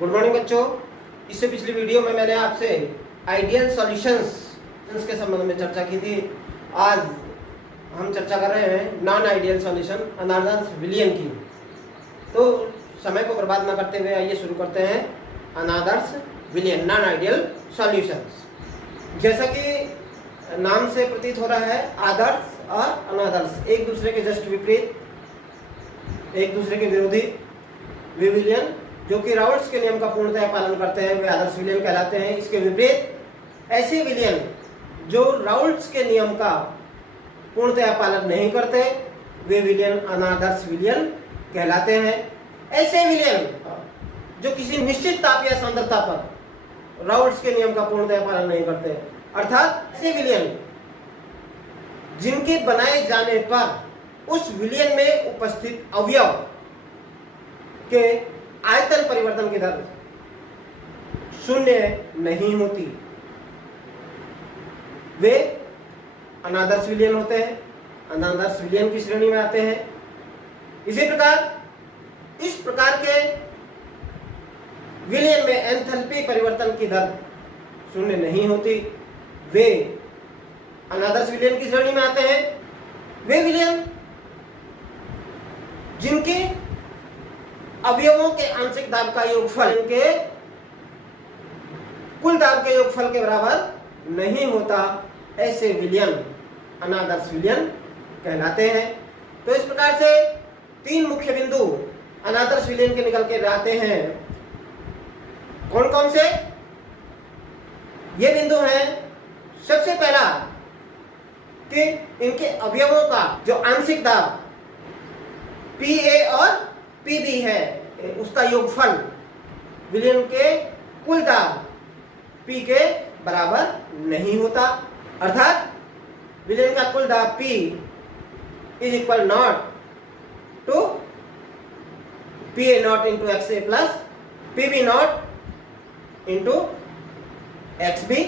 Good morning बच्चों। इससे पिछली वीडियो में मैंने आपसे आइडियल सॉल्यूशंस के संबंध में चर्चा की थी। आज हम चर्चा कर रहे हैं नॉन आइडियल सॉल्यूशन अनादर्श विलियन की। तो समय को बर्बाद न करते हुए आइए शुरू करते हैं अनादर्श विलियन नॉन आइडियल सॉल्यूशंस। जैसा कि नाम से प्रतीत हो रहा है, आदर्श और अनादर्श एक दूसरे के जस्ट विपरीत, एक दूसरे के विरोधी। वे विलियन जो कि राउल्ट्स के नियम का पूर्णतः पालन करते हैं वे आदर्श विलियन कहलाते हैं। इसके विपरीत ऐसे विलियन जो राउल्ट्स के नियम का पूर्णतः पालन नहीं करते वे विलियन अनादर्श विलियन कहलाते हैं। ऐसे विलियन जो किसी निश्चित ताप या सांद्रता पर राउल्ट्स के नियम का पूर्णतः पालन नहीं करते, अर्थात ऐसे विलियन जिनके बनाए जाने पर उस विलियन में उपस्थित अवयव के आयतन परिवर्तन की दर शून्य नहीं होती, वे अनादर्श विलियन होते हैं, अनादर्श विलियन की श्रेणी में आते हैं। इसी प्रकार इस प्रकार के विलियन में एंथैल्पी परिवर्तन की दर शून्य नहीं होती, वे अनादर्श विलियन की श्रेणी में आते हैं। वे विलियन जिनके अवयवों के आंशिक दाब का योगफल के कुल दाब के योगफल के बराबर नहीं होता, ऐसे विलियन अनादर्श विलियन कहलाते हैं। तो इस प्रकार से तीन मुख्य बिंदु अनादर्श विलियन के निकल के आते हैं। कौन कौन से ये बिंदु हैं? सबसे पहला कि इनके अवयवों का जो आंशिक दाब PA और PB है उसका योगफल विलियन के कुल दाब P के बराबर नहीं होता, अर्थात विलियन का कुल दाब P is equal not to PA naught into XA plus PB naught into XB।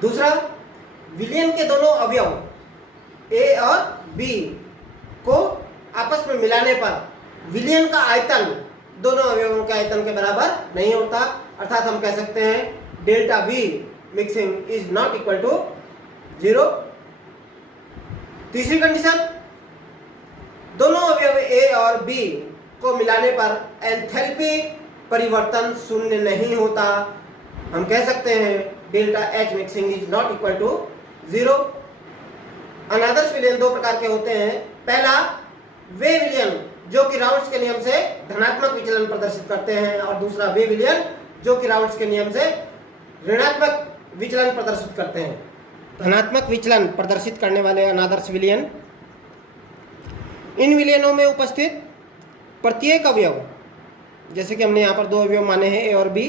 दूसरा, विलियन के दोनों अवयव A और B को आपस में मिलाने पर विलियन का आयतन दोनों अवयवों के आयतन के बराबर नहीं होता, अर्थात हम कह सकते हैं delta V mixing is not equal to 0। तीसरी कंडीशन, दोनों अवयव A और B को मिलाने पर एंथैल्पी परिवर्तन शून्य नहीं होता, हम कह सकते हैं delta H mixing is not equal to 0। अनादर्श विलियन दो प्रकार के होते हैं। पहला, वे विलियन जो कि राउल्ट्स के नियम से धनात्मक विचलन प्रदर्शित करते हैं, और दूसरा वे विलियन जो कि राउल्ट्स के नियम से ऋणात्मक विचलन प्रदर्शित करते हैं। धनात्मक विचलन प्रदर्शित करने वाले अनादर्श विलियन, इन विलियनों में उपस्थित प्रत्येक अवयव, जैसे कि हमने यहाँ पर दो अवयव माने हैं A और B,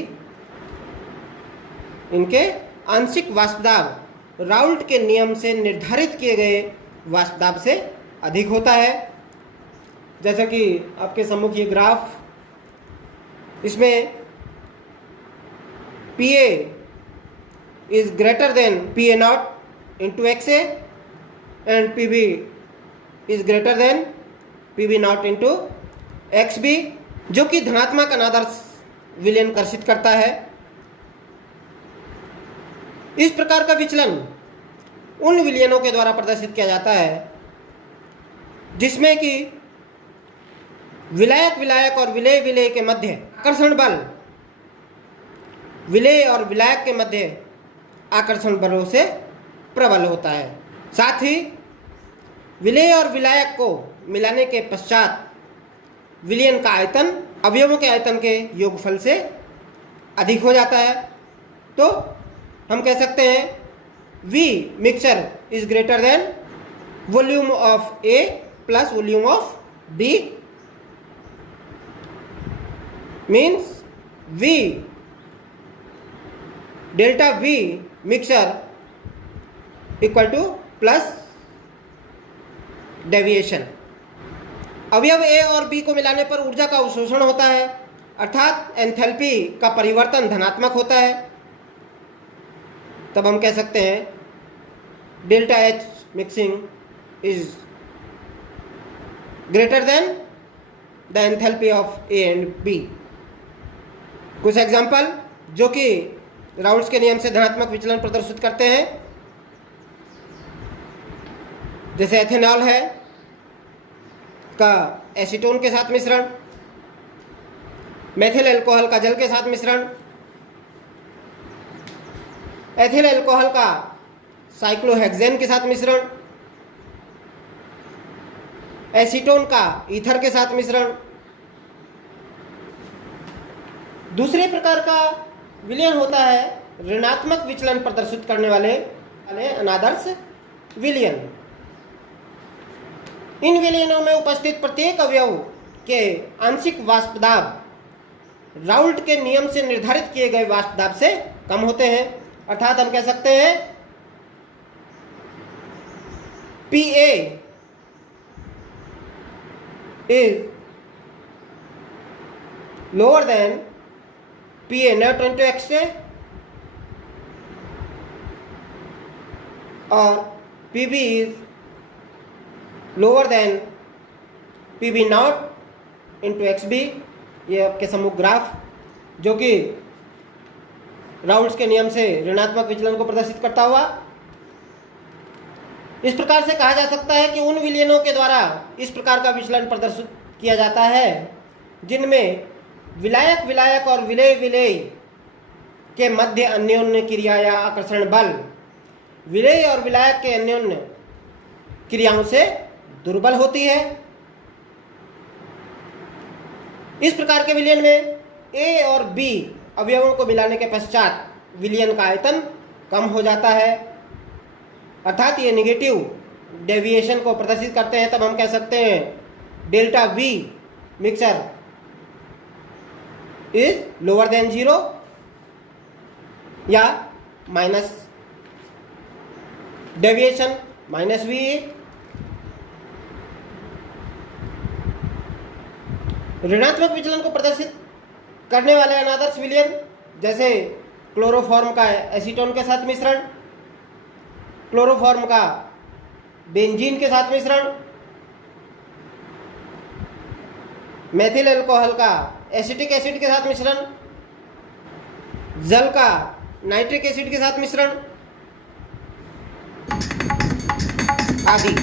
इनके आंशिक वाष्प दाब राउल्ट के नियम से निर्धारित किए गए वाष्प दाब से अधिक होता है। जैसा कि आपके सम्मुख ये ग्राफ, इसमें PA is greater than PA naught into XA and PB is greater than PB naught into XB, जो कि धनात्मक अनादर्श विलियन प्रदर्शित करता है। इस प्रकार का विचलन उन विलियनों के द्वारा प्रदर्शित किया जाता है जिसमें कि विलायक विलायक और विलेय विलेय के मध्य आकर्षण बल विलेय और विलायक के मध्य आकर्षण बलों से प्रबल होता है। साथ ही विलेय और विलायक को मिलाने के पश्चात विलियन का आयतन अवयवों के आयतन के योगफल से अधिक हो जाता है। तो हम कह सकते हैं V mixture is greater than volume of A plus volume of B, means V delta V mixture equal to plus deviation. अवयव A और B को मिलाने पर ऊर्जा का अवशोषण होता है, अर्थात एंथैल्पी का परिवर्तन धनात्मक होता है। तब हम कह सकते हैं delta H mixing is greater than the enthalpy of A and B। कुछ एग्जाम्पल जो कि राउल्स के नियम से धनात्मक विचलन प्रदर्शित करते हैं, जैसे एथेनॉल है का एसीटोन के साथ मिश्रण, मेथिल अल्कोहल का जल के साथ मिश्रण, एथिल अल्कोहल का साइक्लोहेक्सेन के साथ मिश्रण, एसीटोन का ईथर के साथ मिश्रण। दूसरे प्रकार का विलयन होता है ऋणात्मक विचलन प्रदर्शित करने वाले अनादर्श विलयन। इन विलयनों में उपस्थित प्रत्येक अवयव के आंशिक वाष्प दाब राउल्ट के नियम से निर्धारित किए गए वाष्प दाब से कम होते हैं। अर्थात हम कह सकते हैं PA is lower than PA not into XA और PB is lower than PB not into XB। ये आपके सम्मुख ग्राफ जो कि राउल्स के नियम से ऋणात्मक विचलन को प्रदर्शित करता हुआ, इस प्रकार से कहा जा सकता है कि उन विलयनों के द्वारा इस प्रकार का विचलन प्रदर्शित किया जाता है जिनमें विलायक विलायक और विलेय विलेय के मध्य अन्योन्य क्रिया या आकर्षण बल विलेय और विलायक के अन्योन्य क्रियाओं से दुर्बल होती है। इस प्रकार के विलयन में A और B अवयवों को मिलाने के पश्चात विलयन का आयतन कम हो जाता है, अर्थात ये नेगेटिव डेविएशन को प्रदर्शित करते हैं। तब हम कह सकते हैं delta V mixture is lower than 0 या माइनस डेविएशन माइनस V। ऋणात्मक विचलन को प्रदर्शित करने वाले अनादर्श विलयन जैसे क्लोरोफॉर्म का एसीटोन के साथ मिश्रण, क्लोरोफॉर्म का बेंजीन के साथ मिश्रण, मेथिल अल्कोहल का एसिटिक एसिड के साथ मिश्रण, जल का नाइट्रिक एसिड के साथ मिश्रण आदि।